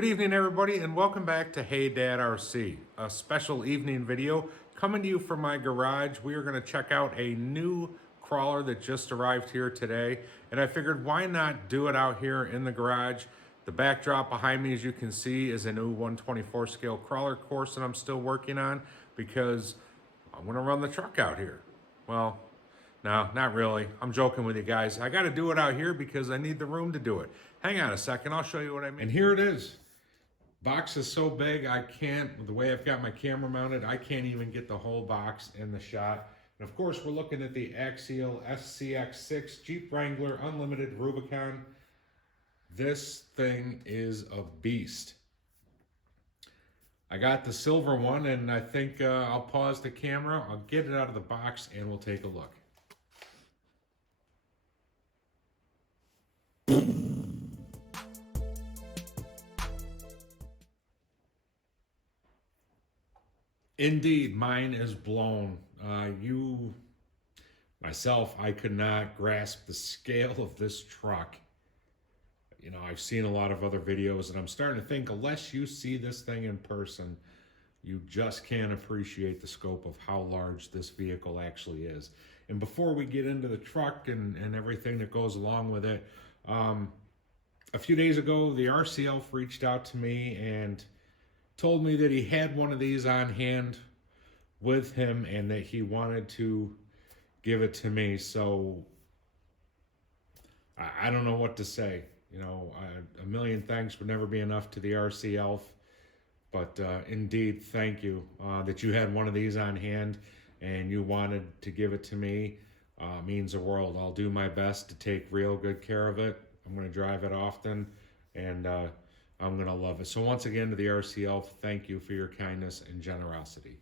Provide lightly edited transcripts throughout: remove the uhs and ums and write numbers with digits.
Good evening, everybody, and welcome back to Hey Dad RC, a special evening video coming to you from my garage. We are going to check out a new crawler that just arrived here today, and I figured why not do it out here in the garage. The backdrop behind me, as you can see, is a new 124 scale crawler course that I'm still working on because I'm going to run the truck out here. Well, no, not really. I'm joking with you guys. I got to do it out here because I need the room to do it. Hang on a second. I'll show you what I mean. And here it is. Box is so big, I can't, with the way I've got my camera mounted, I can't even get the whole box in the shot. And of course, we're looking at the Axial SCX6 Jeep Wrangler Unlimited Rubicon. This thing is a beast. I got the silver one, and I think I'll pause the camera, I'll get it out of the box, and we'll take a look. Indeed, mine is blown. Myself, I could not grasp the scale of this truck. You know, I've seen a lot of other videos, and I'm starting to think unless you see this thing in person, you just can't appreciate the scope of how large this vehicle actually is. And before we get into the truck and everything that goes along with it, a few days ago, the RCL reached out to me and told me that he had one of these on hand with him and that he wanted to give it to me. So I don't know what to say. You know, a million thanks would never be enough to the RCL. But indeed, thank you that you had one of these on hand and you wanted to give it to me. Means the world. I'll do my best to take real good care of it. I'm going to drive it often, and I'm going to love it. So once again, to the RCL, thank you for your kindness and generosity.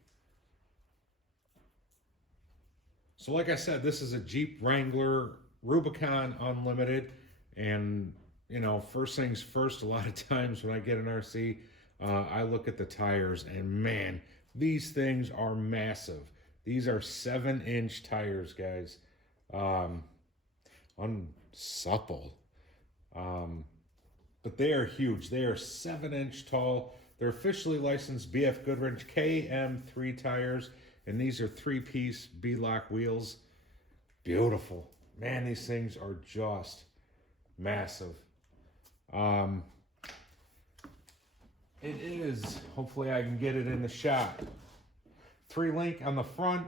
So like I said, this is a Jeep Wrangler Rubicon Unlimited. And, you know, first things first, a lot of times when I get an RC, I look at the tires, and man, these things are massive. These are 7-inch tires, guys. Unsupple. But they are huge. They are 7-inch tall. They're officially licensed BF Goodrich KM3 tires, and these are 3-piece B-lock wheels. Beautiful. Man, these things are just massive. It is, hopefully I can get it in the shot. 3-link on the front,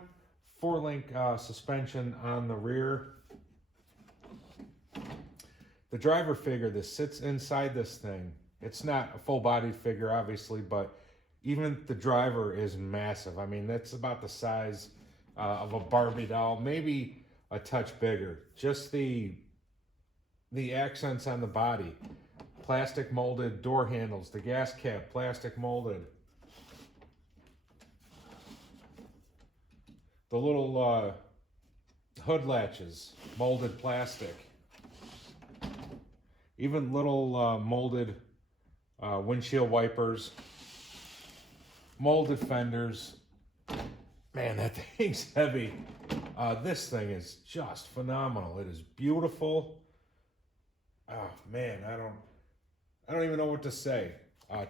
4-link suspension on the rear. The driver figure that sits inside this thing, it's not a full-bodied figure, obviously, but even the driver is massive. I mean, that's about the size of a Barbie doll, maybe a touch bigger. Just the accents on the body. Plastic molded door handles, the gas cap, plastic molded. The little hood latches, molded plastic. Even little molded windshield wipers, molded fenders. Man, that thing's heavy. This thing is just phenomenal. It is beautiful. Oh man, I don't even know what to say.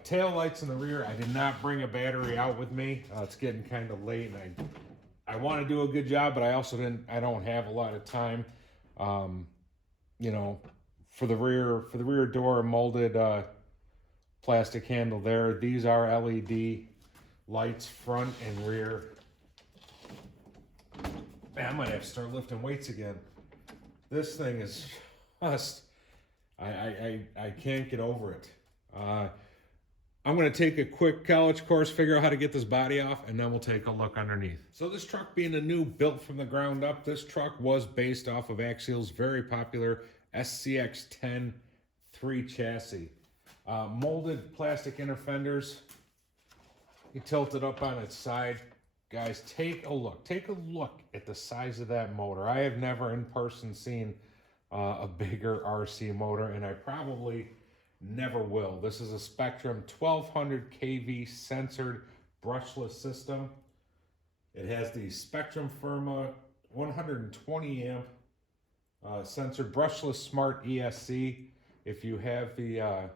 Tail lights in the rear. I did not bring a battery out with me. It's getting kind of late, and I want to do a good job, but I don't have a lot of time. You know, for the rear door, molded plastic handle there. These are LED lights front and rear. Man, I might have to start lifting weights again. This thing is just, I can't get over it. I'm going to take a quick college course, figure out how to get this body off, and then we'll take a look underneath. So this truck being a new, built from the ground up, this truck was based off of Axial's very popular SCX6 3 chassis. Molded plastic inner fenders. You tilt it up on its side. Guys, take a look. Take a look at the size of that motor. I have never in person seen a bigger RC motor, and I probably never will. This is a Spectrum 1200 kV censored brushless system. It has the Spectrum Firma 120 amp censored brushless smart ESC. If you have the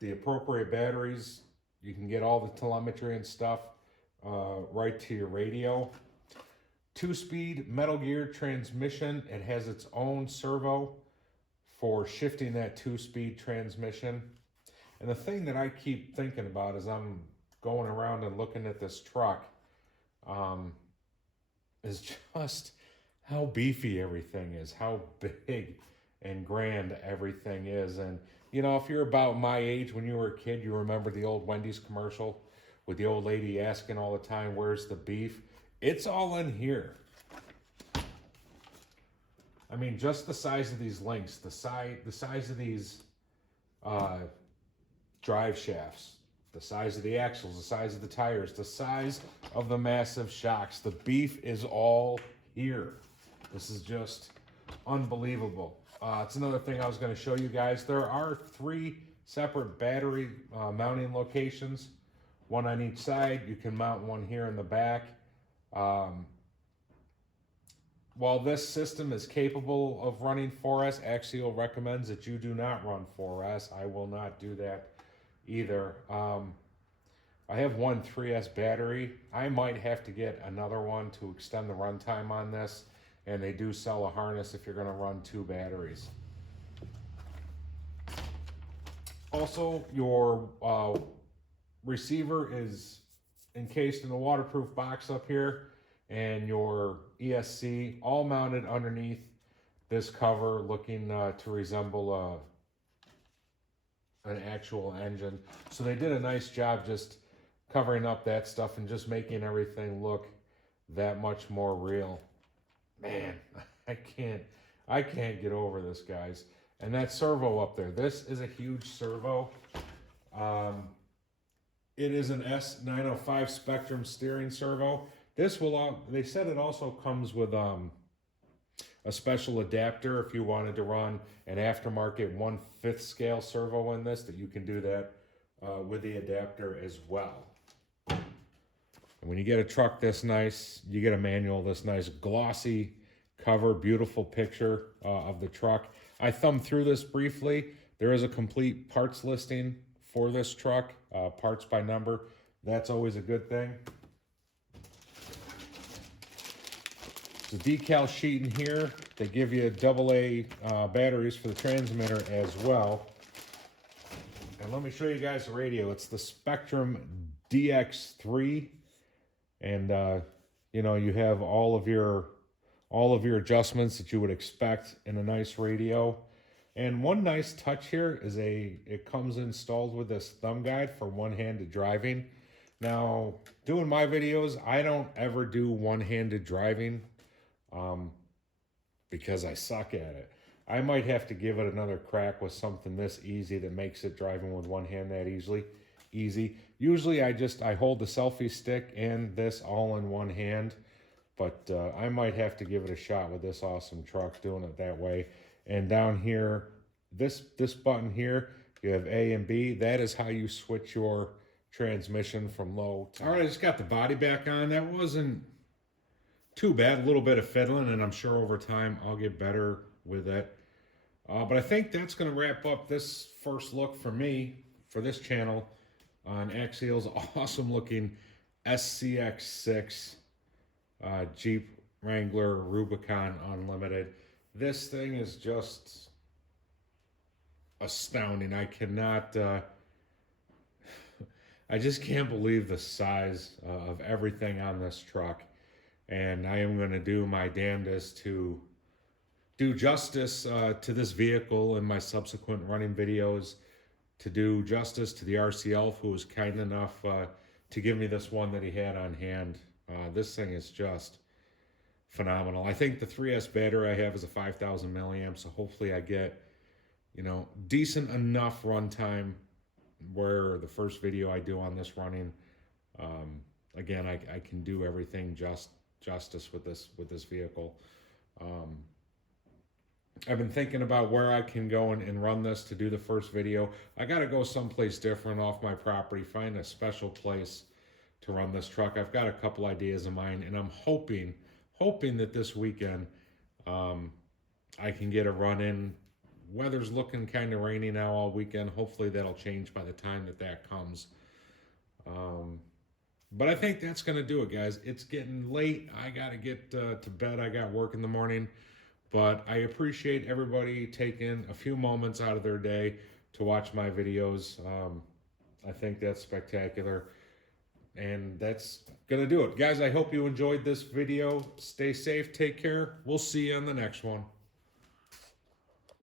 the appropriate batteries. You can get all the telemetry and stuff right to your radio. 2-speed metal gear transmission. It has its own servo for shifting that 2-speed transmission. And the thing that I keep thinking about as I'm going around and looking at this truck is just how beefy everything is, how big and grand everything is. And you know, if you're about my age, when you were a kid, you remember the old Wendy's commercial with the old lady asking all the time, where's the beef? It's all in here. I mean, just the size of these links, the size of these drive shafts, the size of the axles, the size of the tires, the size of the massive shocks. The beef is all here. This is just unbelievable. It's another thing I was going to show you guys. There are 3 separate battery mounting locations, one on each side. You can mount one here in the back. While this system is capable of running 4S, Axial recommends that you do not run 4S. I will not do that either. I have one 3S battery. I might have to get another one to extend the runtime on this, and they do sell a harness if you're going to run 2 batteries. Also, your receiver is encased in a waterproof box up here, and your ESC all mounted underneath this cover, looking to resemble an actual engine. So they did a nice job just covering up that stuff and just making everything look that much more real. Man, I can't get over this, guys. And that servo up there, this is a huge servo. It is an S905 Spectrum steering servo. This will, they said it also comes with a special adapter if you wanted to run an aftermarket 1/5 scale servo in this, that you can do that with the adapter as well. And when you get a truck this nice, you get a manual this nice, glossy cover, beautiful picture of the truck. I thumbed through this briefly. There is a complete parts listing for this truck, parts by number. That's always a good thing. There's a decal sheet in here. They give you AA batteries for the transmitter as well. And let me show you guys the radio. It's the Spectrum DX3, and you know, you have all of your adjustments that you would expect in a nice radio. And one nice touch here is it comes installed with this thumb guide for one-handed driving. Now, doing my videos, I don't ever do one-handed driving because I suck at it. I might have to give it another crack with something this easy that makes it driving with one hand that easy. Usually I hold the selfie stick and this all in one hand, but I might have to give it a shot with this awesome truck doing it that way. And down here, this button here, you have A and B. That is how you switch your transmission from low to... All right, I just got the body back on. That wasn't too bad. A little bit of fiddling, and I'm sure over time I'll get better with it. But I think that's going to wrap up this first look for me, for this channel, on Axial's awesome looking SCX6 Jeep Wrangler Rubicon Unlimited. This thing is just astounding. I cannot, I just can't believe the size of everything on this truck. And I am going to do my damnedest to do justice to this vehicle in my subsequent running videos, to do justice to the RCL who was kind enough to give me this one that he had on hand. This thing is just phenomenal. I think the 3S battery I have is a 5,000 milliamps, so hopefully I get, you know, decent enough runtime where the first video I do on this running, again, I can do everything justice with this vehicle. I've been thinking about where I can go and run this to do the first video. I got to go someplace different off my property, find a special place to run this truck. I've got a couple ideas in mind, and I'm hoping that this weekend I can get a run in weather's looking kind of rainy now all weekend. Hopefully that'll change by the time that comes. But I think that's going to do it, guys. It's getting late. I got to get to bed. I got work in the morning. But I appreciate everybody taking a few moments out of their day to watch my videos. I think that's spectacular. And that's going to do it. Guys, I hope you enjoyed this video. Stay safe. Take care. We'll see you on the next one.